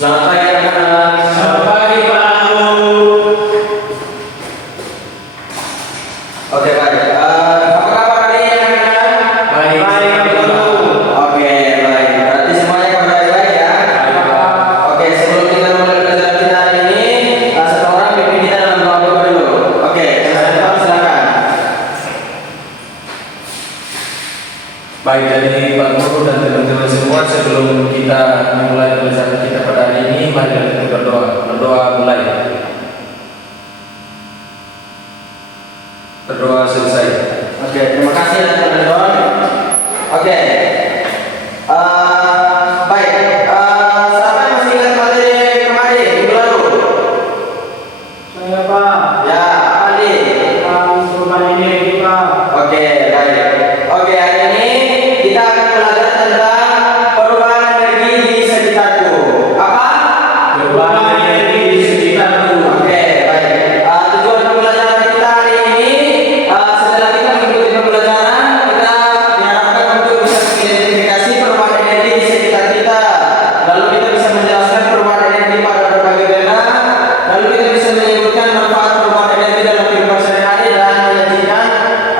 Selamat pagi anak-anak. Selamat pagi Pak Alu. Oke baik. Apa kabar hari ini anak-anak? Baik. Oke baik. Berarti semuanya kabar baik ya. Oke, sebelum kita mulai pelajaran kita hari ini, satu orang pimpin kita dalam doa dulu. Oke, yang saya depan silakan. Baik, dari Pak Guru dan teman-teman semua, sebelum kita memulai pelajaran kita pada hari ini, mari kita berdoa. Berdoa mulai. Berdoa selesai. Oke, terima kasih atas teman-teman. Oke. Baik. Siapa yang masih ingat materi kemarin minggu lalu? Saya Pak. Ya, apa nih? Perubahan energi Pak. Oke, baik. Oke, hari ini kita akan belajar tentang perubahan energi di sekitarku. Apa? Perubahan energi di sekitarku. Oke, baik. Tujuan pembelajaran kita hari ini, setelah kita mengikuti pembelajaran, kita diharapkan untuk bisa mengidentifikasi perubahan energi di sekitar kita. Lalu kita bisa menjelaskan perubahan energi pada berbagai tema. Lalu kita bisa menyebutkan manfaat perubahan energi dalam kehidupan sehari-hari dan menyajikan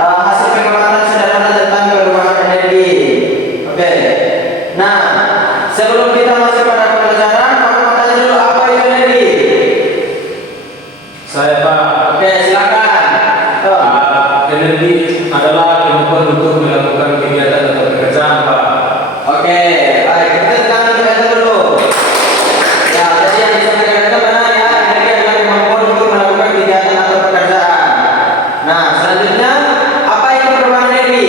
hasil pengamatan sederhana tentang perubahan energi. Oke. Nah, sebelum kita masuk pada pembelajaran, aku mau tanya dulu apa itu energi? Saya Pak, Oke, silakan. energi adalah kemampuan untuk melakukan kegiatan atau pekerjaan Pak. Oke, baik. Kita tangan kita dulu. Ya, tadi yang disampaikan itu benar ya. Energi adalah kemampuan untuk melakukan kegiatan atau pekerjaan. Nah, selanjutnya apa itu perubahan energi?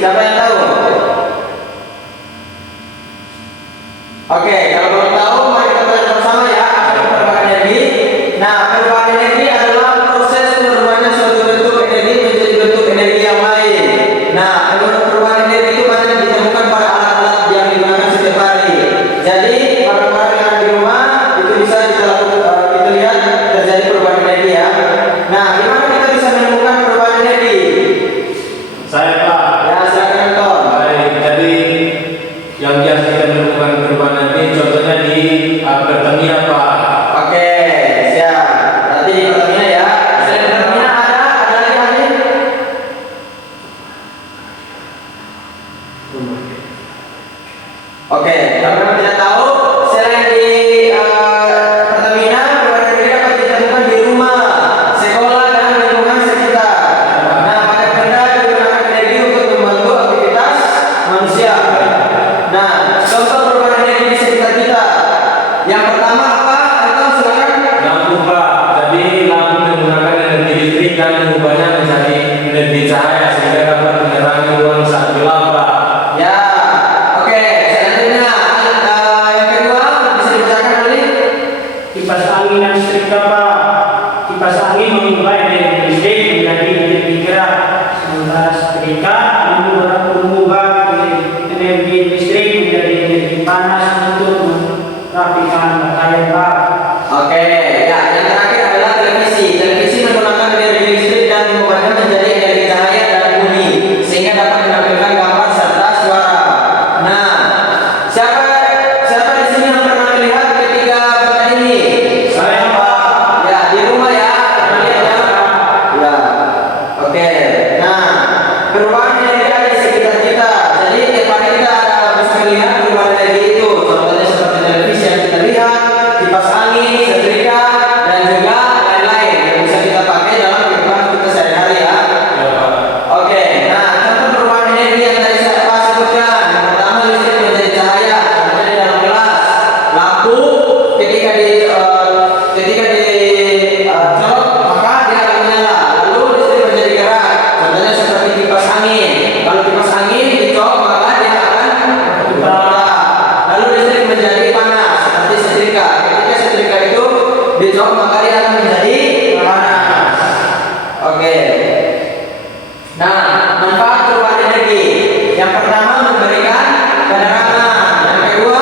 Siapa yang tahu? Oke, kalau belum tahu, mari kita belajar bersama ya apa itu perubahan energi. Nah, perubahan energi adalah proses perubahan suatu bentuk energi menjadi bentuk energi yang lain. Nah, perubahan energi itu banyak ditemukan pada alat-alat yang digunakan setiap hari. Jadi, barang-barang yang ada di rumah itu bisa kita lihat terjadi perubahan energi ya. Nah, gimana kita bisa menemukan perubahan energi? Saya Pak, Ya, silakan Anton. baik. Jadi yang biasa kita melakukan perubahan energi, contohnya di Pertamina Pak. Oke, siap. Berarti di Pertamina ya. Selain Pertamina ada lagi Amin? Oke, kalau memang tidak tahu, selain di Pertamina, perubahan energi dapat ditemukan di rumah, sekolah, dan lingkungan sekitar. Nah, banyak benda digunakan energi untuk membantu aktivitas manusia. Nah, contoh perubahan energi di sekitar kita. Yang pertama apa? Anton, silakan. Lampu Pak, jadi lampu menggunakan energi listrik dan mengubahnya menjadi energi cahaya sehingga dapat menerangi ruang saat gelap Pak. Ya, oke. Selanjutnya, yang kedua bisa dibacakan oleh. Kipas angin dan setrika Pak. Kipas angin mengubah energi listrik menjadi energi gerak, sementara setrika mengubah energi listrik menjadi energi panas untuk merapikan pakaian Pak. Oke, ya. Yang terakhir adalah televisi. Televisi menggunakan energi listrik dan mengubahnya menjadi energi cahaya dan bunyi sehingga dapat menampilkan gambar serta suara. Nah, siapa di sini yang pernah melihat ketiga benda ini? Saya Pak. Ya, di rumah ya. Pernah lihat ya? Ya. Oke. Nah, perubahan energi ada di sekitar kita. Jadi tiap hari kita bisa melihat perubahan energi itu. Contohnya seperti televisi yang kita lihat, kipas angin, setrika, dan juga lain-lain yang bisa kita pakai dalam kehidupan kita sehari-hari ya. Ya Pak. Oke, nah contoh perubahan energi yang tadi saya sebutkan. Yang pertama listrik menjadi cahaya, contohnya di dalam kelas. Lampu ketika colok maka dia akan menyala. Lalu listrik menjadi gerak, contohnya seperti kipas angin. Kalau kipas angin dicolok maka dia akan bergerak. Lalu listrik menjadi panas seperti setrika. Ketika setrika itu dicolok maka dia akan menjadi panas. Oke. Nah, manfaat perubahan energi. Yang pertama memberikan penerangan. Yang kedua,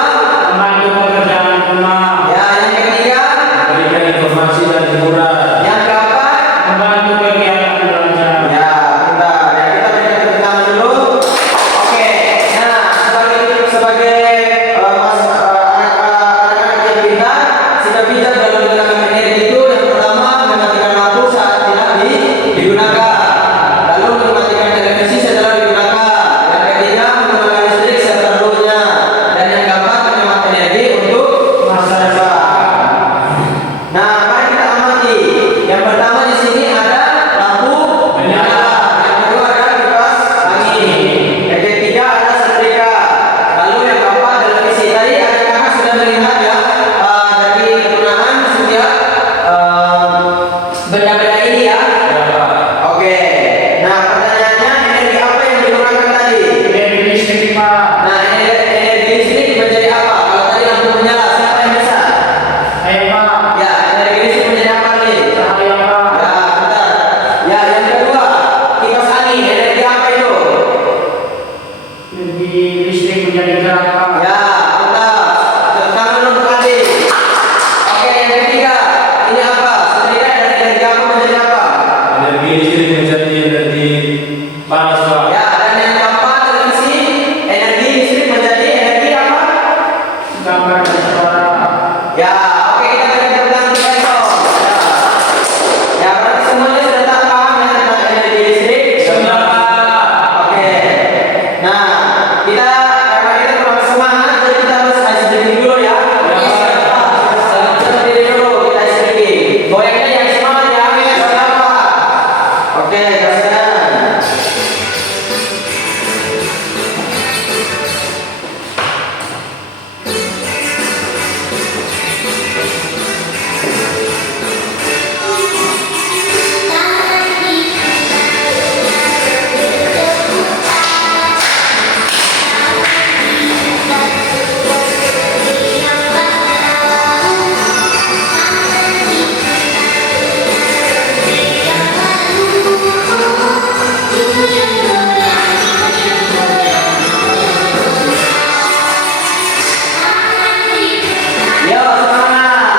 Membantu pekerjaan rumah. ya yang ketiga, Memberikan informasi dan hiburan. yang keempat, Membantu kegiatan belajar. ya bentar. Ya kita berikan tepuk tangan dulu. Oke. Nah, sebagai anak-anak yang pintar listrik menjadi gerak, Pak. Ya, tuntas. Tepuk tangan dulu untuk adik. Oke, yang ketiga. Ini apa? Setrika dari energi apa menjadi apa? Energi listrik menjadi energi panas, Pak. Ya, dan yang keempat televisi. Energi listrik menjadi energi apa? Gambar dan suara. Ya, oke kita berikan tepuk tangan untuk Enson. Ya. Ya, berarti semuanya sudah tak paham ya tentang energi listrik? Sudah, Pak. Oke. Nah, kita karena kita kurang semangat, jadi kita harus ice breaking dulu ya. Sendiri dulu kita ice breaking. Goyangnya yang semangat ya. Siapa? Oke, kasihkan. Yo, semangat.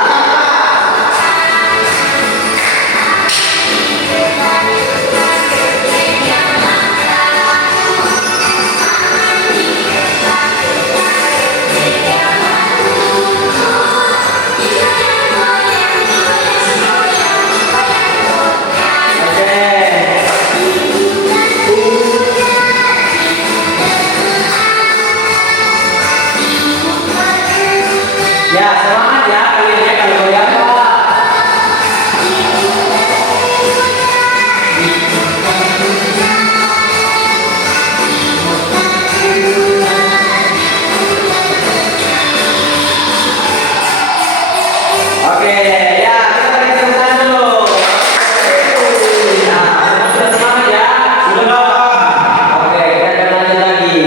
Oke. Ya, semangat ya. Kalian kalau goyang. Oke, ya kita berikan tepuk tangan dulu. Nah, sudah semangat ya? Sudah, Pak. Oke, kita akan lanjut lagi.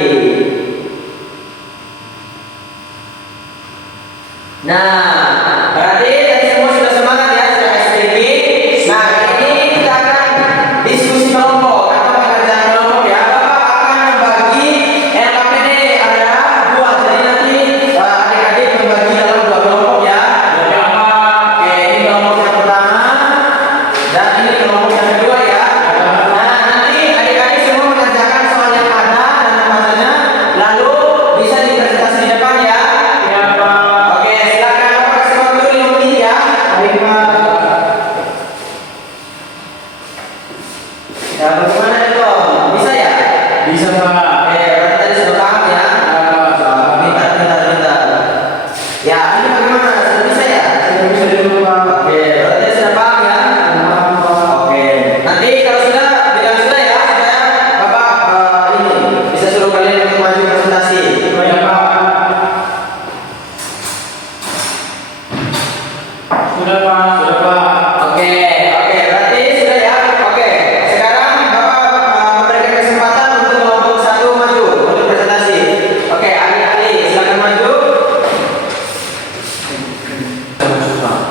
Nah, berarti tadi semua sudah semangat ya, sudah SPG. Nah, kali ini kita akan diskusi kelompok atau pekerjaan kelompok ya. Bapak akan membagi LKPD ada dua, jadi nanti adik-adik membagi dalam dua kelompok ya. Ya, Pak. Oke, ini kelompok yang pertama dan ini kelompok yang kedua ya. Nah, nanti adik-adik semua mengerjakan soal yang ada dan namanya, lalu bisa dipresentasi di depan ya. Ya, Pak. Oke, silakan Bapak kasih waktu 5 menit ya. Baik, Pak. Ya, bagaimana itu? Bisa ya? Bisa, Pak. Oke, berarti tadi sudah paham ya. Pintar. Ya, ini bagaimana? Sudah bisa ya? Sudah bisa dulu, Pak. Oke, berarti sudah paham ya. Paham, Pak. Oke, nanti kalau sudah, bilang sudah ya, supaya Bapak ini bisa suruh kalian untuk maju presentasi. Ya, Pak. Sudah, Pak. Sudah, Pak. Oke, berarti sudah ya. Oke, sekarang Bapak memberikan kesempatan untuk kelompok satu maju untuk presentasi. Oke, Ali, silakan maju.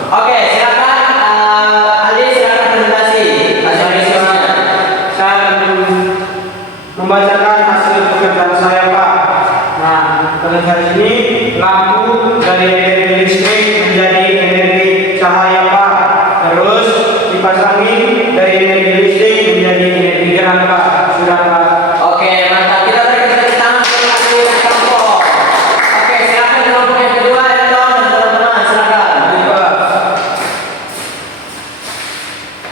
Oke, silakan Ali, silakan presentasi. Hasil diskusinya. Saya akan membacakan hasil pekerjaan saya, Pak. Nah, pekerjaan ini lampu dari energi listrik menjadi energi cahaya, Pak. Terus kipas angin dari energi listrik menjadi energi gerak, Pak. Sudah, Pak. Oke, mantap. Kita berikan tepuk tangan untuk Ali dan kelompok. Oke, silakan kelompok yang kedua, Elton dan teman-teman, silakan.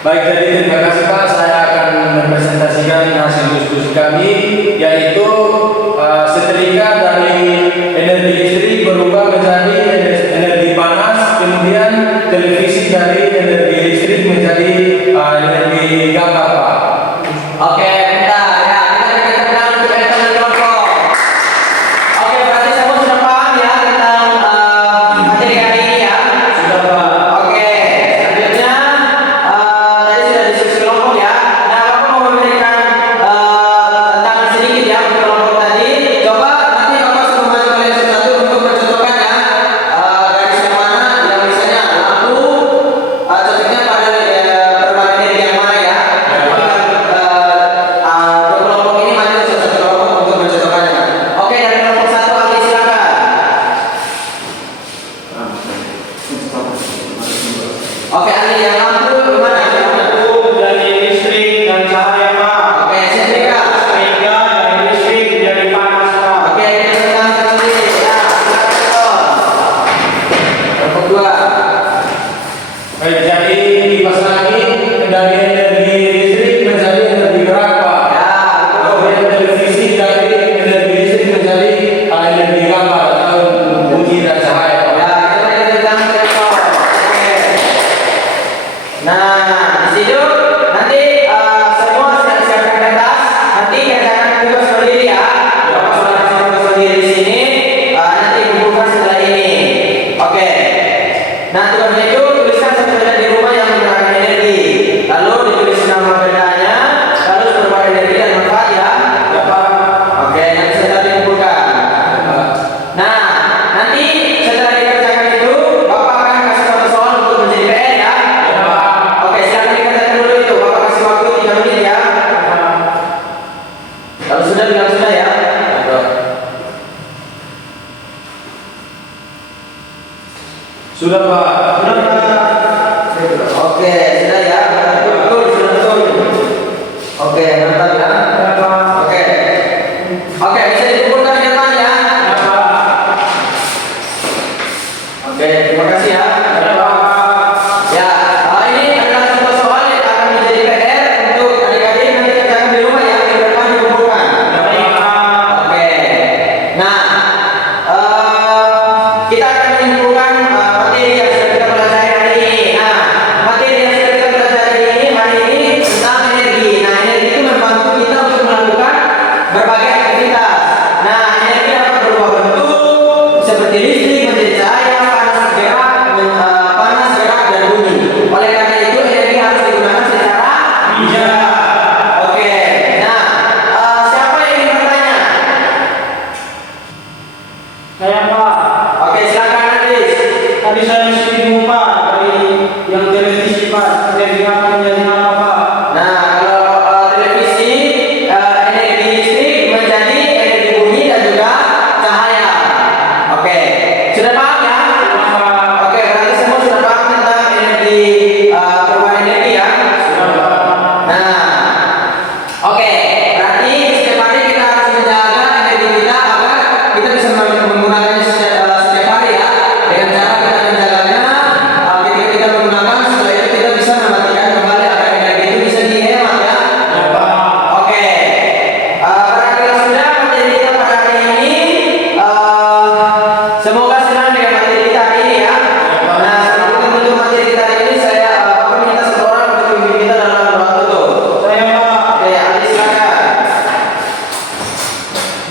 Baik, jadi terima kasih, Pak. Saya akan mempresentasikan hasil diskusi kami, yaitu setrika dari energi listrik berubah menjadi energi Sudah Pak. Sudah Pak. Oke, sudah ya. Betul, sudah betul. Oke, mantap ya. Sudah Pak. Oke. Oke, bisa dikumpulkan di depan ya. Sudah Pak. Oke, terima kasih ya. Sudah Pak. Ya, ini adalah sebuah soal yang akan menjadi PR untuk adik-adik nanti kerjakan di rumah ya. Di depan dikumpulkan. Baik Pak. Oke. Nah, kita akan menyimpulkan materi yang sudah kita pelajari hari ini. Nah, materi yang sudah kita pelajari hari ini tentang energi. Nah, energi itu membantu kita untuk melakukan berbagai aktivitas. Nah, energi dapat berubah bentuk seperti listrik, menjadi cahaya, panas, gerak, dan bunyi. Oleh karena itu, energi harus digunakan secara bijak. Oke. Nah, siapa yang ingin bertanya? Saya Pak. Oke, silakan Adis. Tadi saya setuju Pak dari yang televisi Pak. Dari apa menjadi apa Pak? Nah, kalau televisi energi listrik menjadi energi bunyi dan juga cahaya. Oke, sudah paham ya? Sudah Pak. Oke, berarti semua sudah paham tentang energi perubahan energi ya? Sudah Pak. Nah, oke, berarti setiap hari kita harus menjaga energi kita agar kita bisa menggunakannya setiap hari ya. Dengan cara kita menjaganya, ketika kita menggunakan, setelah itu kita bisa mematikan kembali agar energi itu bisa dihemat ya. Ya Pak. Oke, barangkali sudah materi kita pada hari ini. Semoga senang dengan materi kita hari ini ya. Nah, sebelum kita menutup materi kita hari ini, saya minta satu orang untuk memimpin kita dalam doa tutup. Saya Pak. Oke, Adi silakan.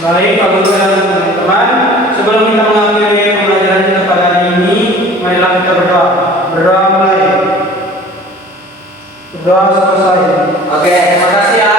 Baik Pak Guru dan teman-teman, sebelum kita mengakhiri pembelajaran kita pada hari ini, marilah kita berdoa. Berdoa mulai. Berdoa selesai. Oke, terima kasih ya